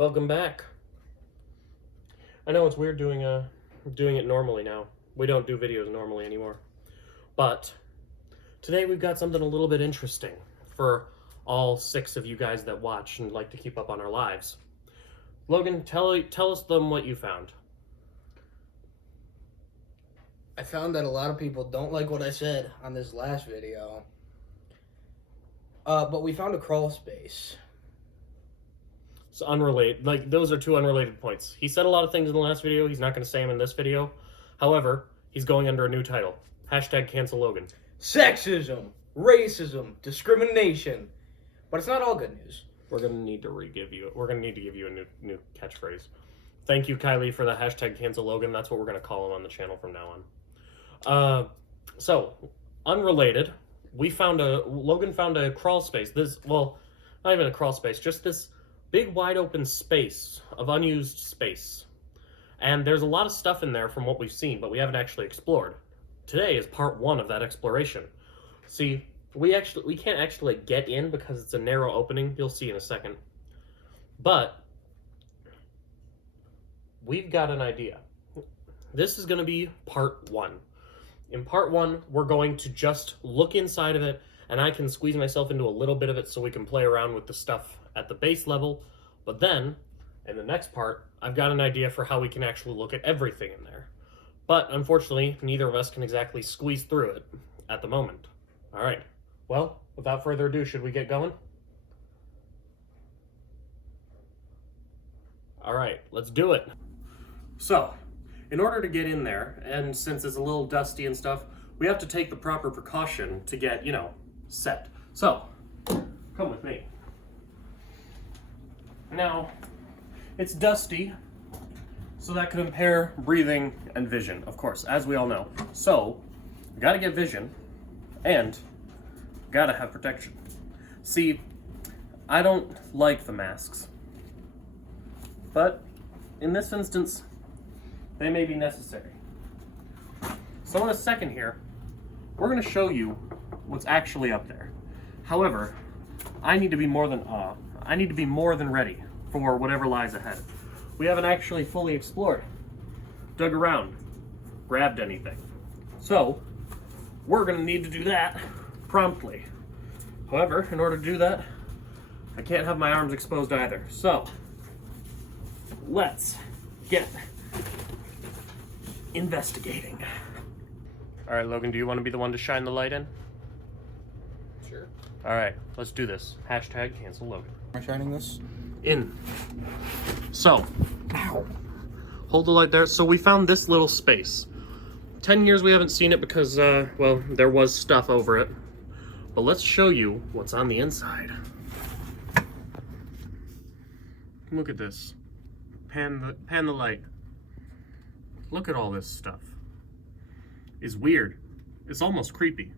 Welcome back. I know it's weird doing it normally now. We don't do videos normally anymore. But today we've got something a little bit interesting for all 6 of you guys that watch and like to keep up on our lives. Logan, tell us what you found. I found that a lot of people don't like what I said on this last video. But we found a crawl space. It's unrelated. Like, those are 2 unrelated points. He said a lot of things in the last video. He's not going to say them in this video. However, he's going under a new title. #cancel Logan. Sexism, racism, discrimination. But it's not all good news. We're going to need to give you a new catchphrase. Thank you, Kylie, for the #cancel Logan. That's what we're going to call him on the channel from now on. So, unrelated, Logan found a crawl space. Not even a crawl space, just this big wide open space of unused space. And there's a lot of stuff in there from what we've seen, but we haven't actually explored. Today is part 1 of that exploration. See, we can't actually get in because it's a narrow opening. You'll see in a second. But we've got an idea. This is going to be part 1. In part 1, we're going to just look inside of it, and I can squeeze myself into a little bit of it so we can play around with the stuff at the base level. But then, in the next part, I've got an idea for how we can actually look at everything in there. But, unfortunately, neither of us can exactly squeeze through it at the moment. Alright, well, without further ado, should we get going? Alright, let's do it. So, in order to get in there, and since it's a little dusty and stuff, we have to take the proper precaution to get, set. So, come with me. Now, it's dusty, so that could impair breathing and vision, of course, as we all know. So, we gotta get vision, and gotta have protection. See, I don't like the masks, but in this instance, they may be necessary. So in a second here, we're gonna show you what's actually up there. However, I need to be more than ready for whatever lies ahead. We haven't actually fully explored, dug around, grabbed anything. So, we're gonna need to do that promptly. However, in order to do that, I can't have my arms exposed either. So, let's get investigating. All right, Logan, do you want to be the one to shine the light in? Sure. All right, let's do this. #cancel Logan. Am I shining this? In. So, ow. Hold the light there. So we found this little space. 10 years we haven't seen it because, there was stuff over it. But let's show you what's on the inside. Look at this. Pan the light. Look at all this stuff. It's weird. It's almost creepy.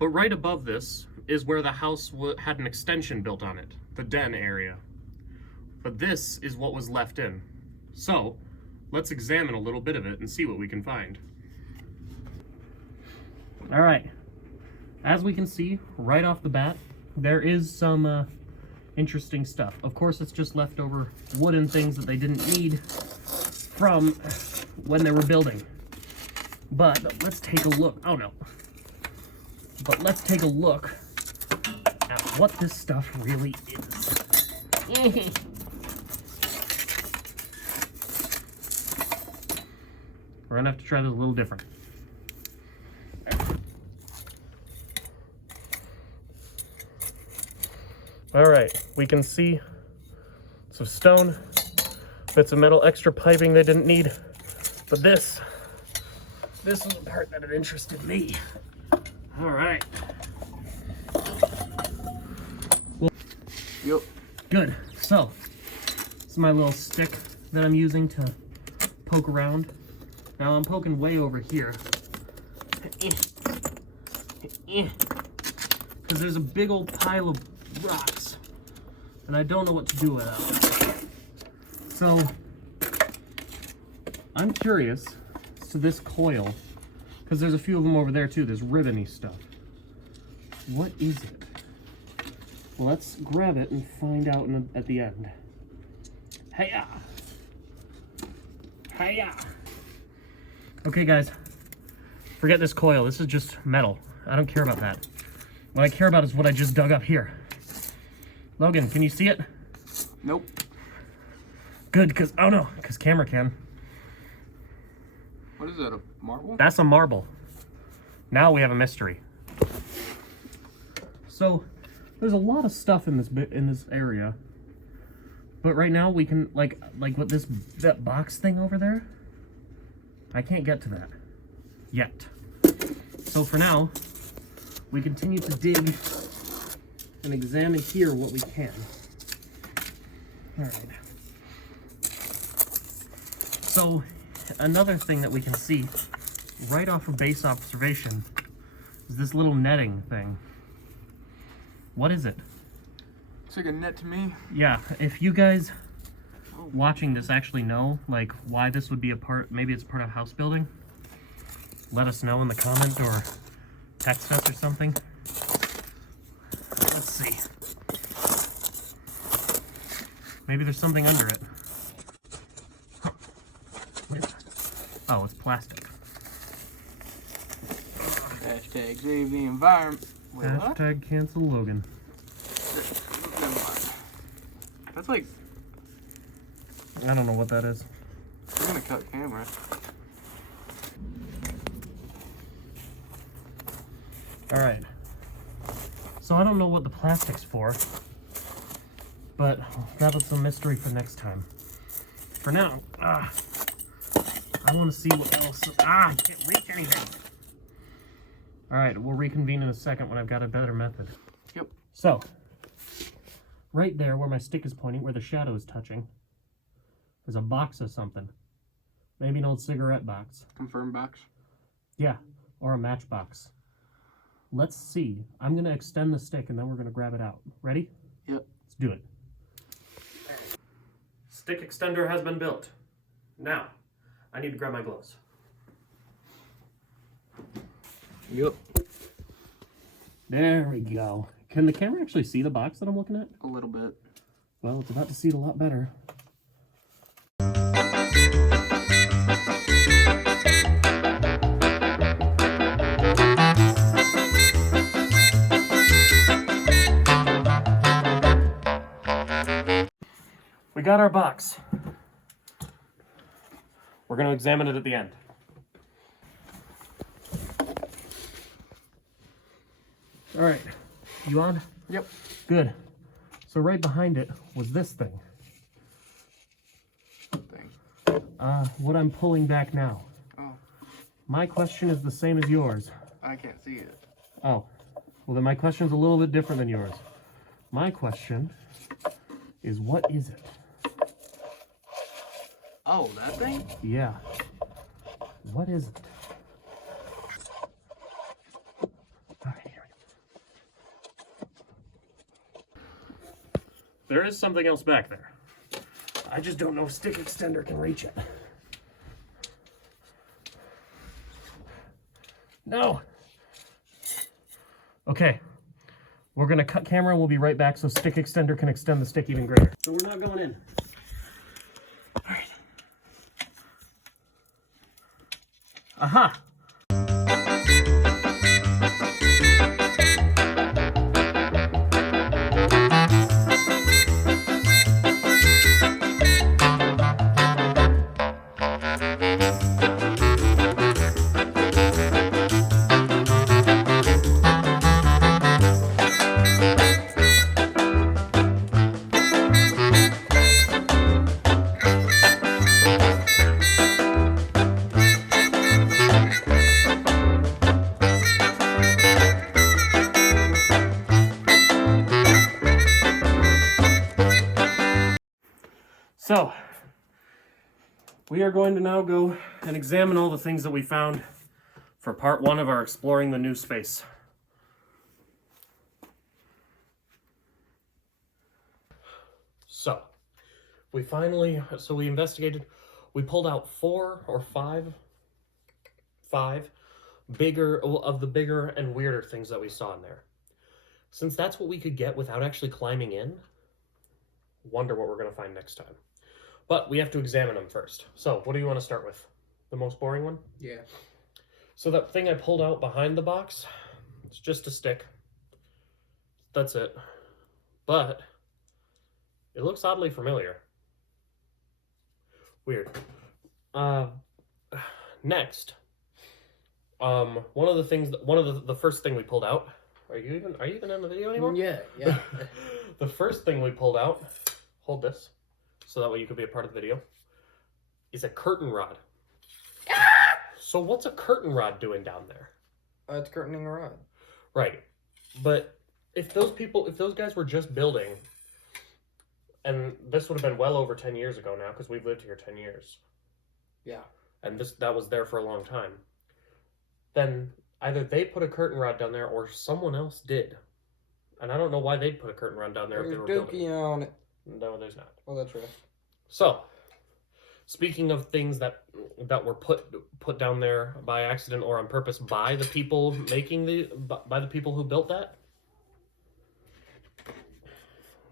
But right above this is where the house had an extension built on it, the den area. But this is what was left in. So, let's examine a little bit of it and see what we can find. All right. As we can see, right off the bat, there is some interesting stuff. Of course, it's just leftover wooden things that they didn't need from when they were building. But let's take a look. Oh no. But let's take a look at what this stuff really is. We're gonna have to try this a little different. All right, we can see some stone, bits of metal, extra piping they didn't need. But this was the part that had interested me. All right. Yep. Good. So, this is my little stick that I'm using to poke around. Now I'm poking way over here. Because there's a big old pile of rocks. And I don't know what to do with them. So, I'm curious to this coil, because there's a few of them over there too, this ribbony stuff. What is it? Let's grab it and find out at the end. Hey-ya! Hey-ya! Okay, guys. Forget this coil. This is just metal. I don't care about that. What I care about is what I just dug up here. Logan, can you see it? Nope. Good, because... Oh, no. Because camera can. What is that, a marble? That's a marble. Now we have a mystery. So, there's a lot of stuff in this area. But right now we can, like what that box thing over there, I can't get to that yet. So for now, we continue to dig and examine here what we can. All right. So another thing that we can see right off of base observation is this little netting thing. What is it? Looks like a net to me. Yeah, if you guys watching this actually know, like, why this would be a part, maybe it's part of house building, let us know in the comment or text us or something. Let's see. Maybe there's something under it. What is that? Oh, it's plastic. Hashtag save the environment. Wait, what? Hashtag cancel Logan. Never mind. That's like, I don't know what that is. we're gonna cut camera. Alright. So I don't know what the plastic's for, but that was a mystery for next time. For now, I want to see what else. I can't reach anything. Alright, we'll reconvene in a second when I've got a better method. Yep. So, right there where my stick is pointing, where the shadow is touching, there's a box of something. Maybe an old cigarette box. Confirm box. Yeah, or a matchbox. Let's see. I'm going to extend the stick and then we're going to grab it out. Ready? Yep. Let's do it. Stick extender has been built. Now, I need to grab my gloves. Yep. There we go. Can the camera actually see the box that I'm looking at? A little bit. Well, it's about to see it a lot better. We got our box. We're going to examine it at the end. All right, you on? Yep. Good. So right behind it was this thing. What I'm pulling back now. Oh, My question is the same as yours. I can't see it. Oh, well then my question's a little bit different than yours. My question is, what is it? Oh, that thing? Yeah. What is it? All right, here we go. There is something else back there. I just don't know if stick extender can reach it. No. Okay. We're gonna cut camera and we'll be right back so stick extender can extend the stick even greater. So we're not going in. All right. Aha! So, we are going to now go and examine all the things that we found for part one of our Exploring the New Space. So, we investigated, we pulled out five bigger and weirder things that we saw in there. Since that's what we could get without actually climbing in, wonder what we're going to find next time. But we have to examine them first. So, what do you want to start with? The most boring one? Yeah. So that thing I pulled out behind the box, it's just a stick. That's it. But it looks oddly familiar. Weird. Next, one of the first thing we pulled out. Are you even in the video anymore? Yeah. The first thing we pulled out, hold this, so that way you could be a part of the video, is a curtain rod. So what's a curtain rod doing down there? It's curtaining a rod. Right. But if those guys were just building, and this would have been well over 10 years ago now, because we've lived here 10 years. Yeah. And that was there for a long time. Then either they put a curtain rod down there or someone else did. And I don't know why they'd put a curtain rod down there if they There's were building. Dookie on it. No, there's not. Oh, that's right. So, speaking of things that were put down there by accident or on purpose by the people by the people who built that,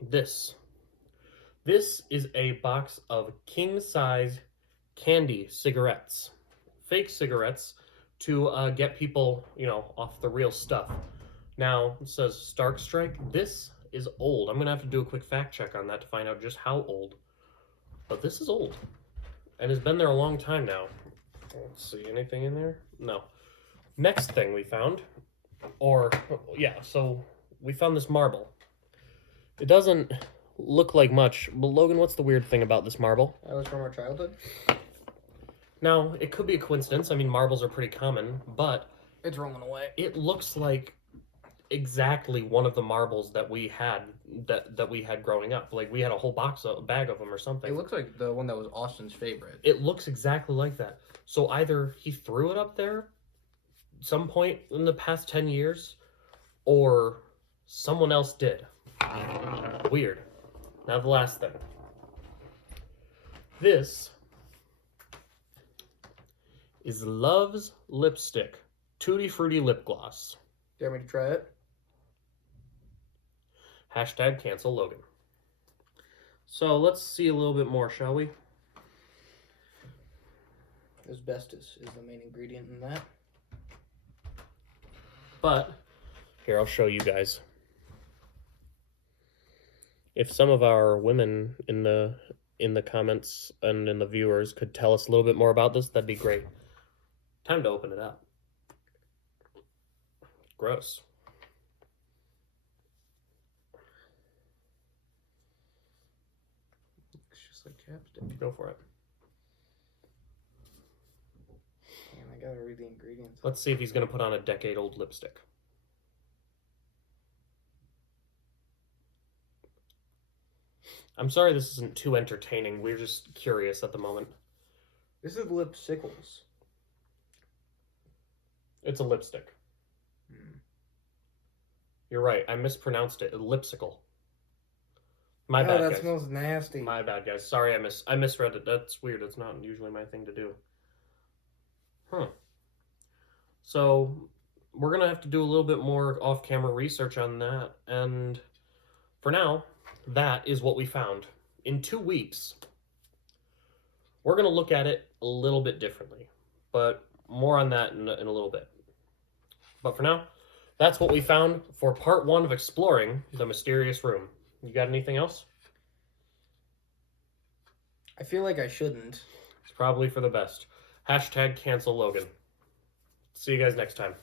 this is a box of king-size candy cigarettes, fake cigarettes, to get people, off the real stuff. Now, it says Stark Strike. This is old. I'm gonna have to do a quick fact check on that to find out just how old. But this is old, and has been there a long time now. Let's see, anything in there? No. Next thing we found, so we found this marble. It doesn't look like much, but Logan, what's the weird thing about this marble? That was from our childhood. Now, it could be a coincidence. I mean, marbles are pretty common, but It's rolling away. it looks like exactly one of the marbles that we had that we had growing up. Like, we had a bag of them or something. It looks like the one that was Austin's favorite. It looks exactly like that. So either he threw it up there some point in the past 10 years, or someone else did. Weird. Now the last thing. This is Love's Lipstick Tutti Frutti Lip Gloss. Do you want me to try it? # cancel Logan. So let's see a little bit more, shall we? Asbestos is the main ingredient in that. But here, I'll show you guys. If some of our women in the comments and in the viewers could tell us a little bit more about this, that'd be great. Time to open it up. Gross. It's just like chapstick. Go for it. Man, I gotta read the ingredients. Let's see if he's going to put on a decade-old lipstick. I'm sorry this isn't too entertaining. We're just curious at the moment. This is Lipsicles. It's a lipstick. You're right. I mispronounced it. Lipsicle. My bad, that guys. smells nasty. My bad, guys. Sorry, I misread it. That's weird. It's not usually my thing to do. So, we're going to have to do a little bit more off-camera research on that. And for now, that is what we found. In 2 weeks, we're going to look at it a little bit differently. But more on that in a little bit. But for now, that's what we found for part 1 of exploring the mysterious room. You got anything else? I feel like I shouldn't. It's probably for the best. # cancel Logan. See you guys next time.